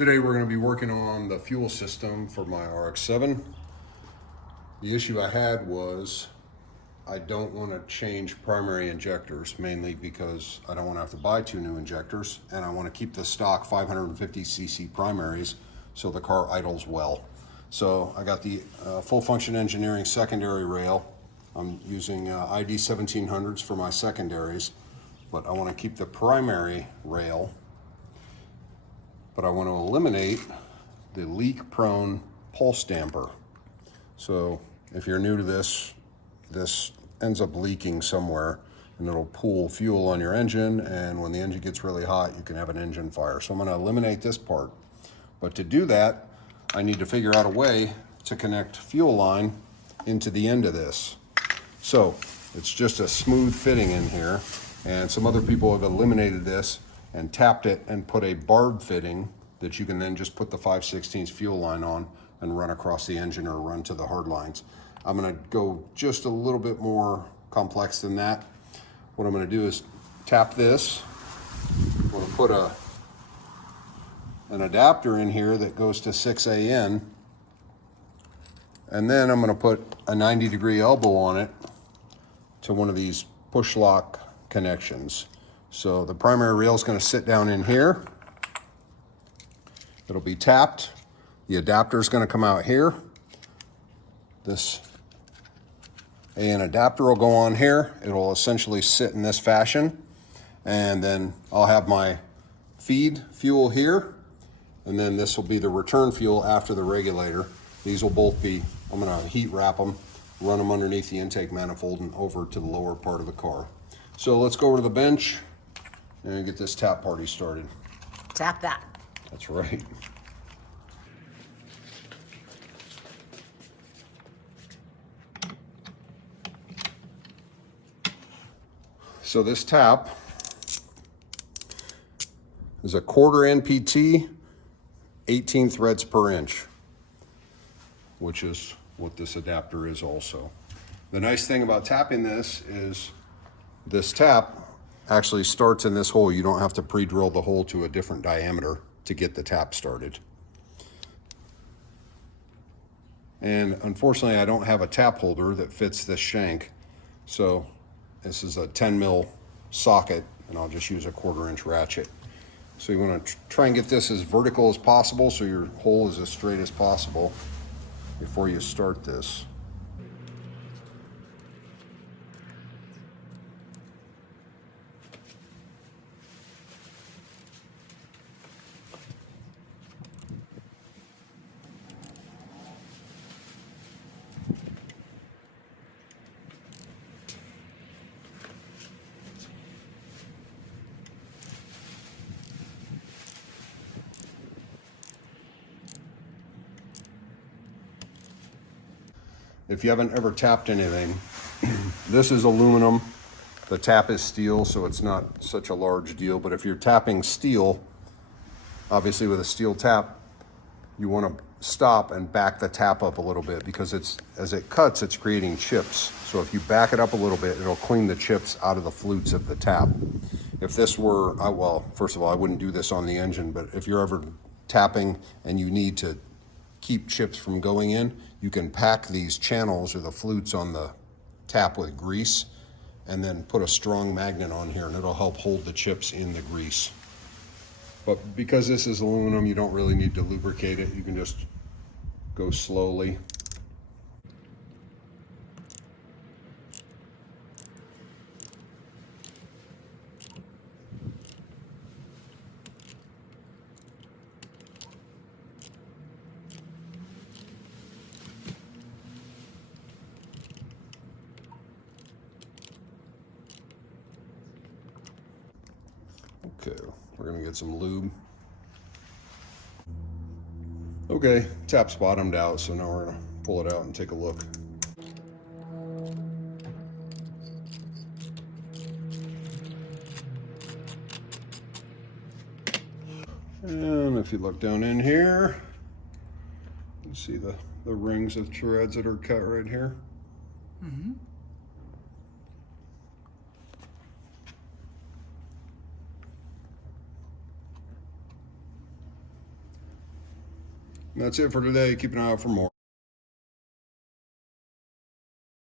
Today we're going to be working on the fuel system for my RX-7. The issue I had was I don't want to change primary injectors, mainly because I don't want to have to buy two new injectors, and I want to keep the stock 550cc primaries so the car idles well. So I got the full function engineering secondary rail. I'm using ID 1700s for my secondaries, but I want to keep the primary rail, but I want to eliminate the leak prone pulse damper. So if you're new to this ends up leaking somewhere and it'll pool fuel on your engine, and when the engine gets really hot you can have an engine fire. So I'm going to eliminate this part, but to do that I need to figure out a way to connect fuel line into the end of this. So it's just a smooth fitting in here, and some other people have eliminated this and tapped it and put a barb fitting that you can then just put the 5/16 fuel line on and run across the engine or run to the hard lines. I'm going to go just a little bit more complex than that. What I'm going to do is tap this. I'm going to put an adapter in here that goes to 6AN, and then I'm going to put a 90-degree elbow on it to one of these push lock connections. So the primary rail is going to sit down in here. It'll be tapped. The adapter is going to come out here. This AN adapter will go on here. It'll essentially sit in this fashion. And then I'll have my feed fuel here. And then this will be the return fuel after the regulator. These will both be, I'm going to heat wrap them, run them underneath the intake manifold and over to the lower part of the car. So let's go over to the bench and get this tap party started. Tap that. That's right. So this tap is a 1/4 NPT, 18 threads per inch, which is what this adapter is also. The nice thing about tapping this is this tap actually starts in this hole. You don't have to pre-drill the hole to a different diameter to get the tap started. And unfortunately, I don't have a tap holder that fits this shank. So this is a 10 mil socket, and I'll just use a 1/4 inch ratchet. So you want to try and get this as vertical as possible so your hole is as straight as possible before you start this. If you haven't ever tapped anything, this is aluminum. The tap is steel, so it's not such a large deal. But if you're tapping steel, obviously with a steel tap, you want to stop and back the tap up a little bit, because as it cuts, it's creating chips. So if you back it up a little bit, it'll clean the chips out of the flutes of the tap. If this were, well, first of all, I wouldn't do this on the engine, but if you're ever tapping and you need to keep chips from going in, you can pack these channels or the flutes on the tap with grease and then put a strong magnet on here, and it'll help hold the chips in the grease. But because this is aluminum, you don't really need to lubricate it. You can just go slowly. Okay, we're gonna get some lube. Okay, tap's bottomed out, so now we're gonna pull it out and take a look. And if you look down in here, you see the rings of threads that are cut right here. Mm-hmm. That's it for today. Keep an eye out for more.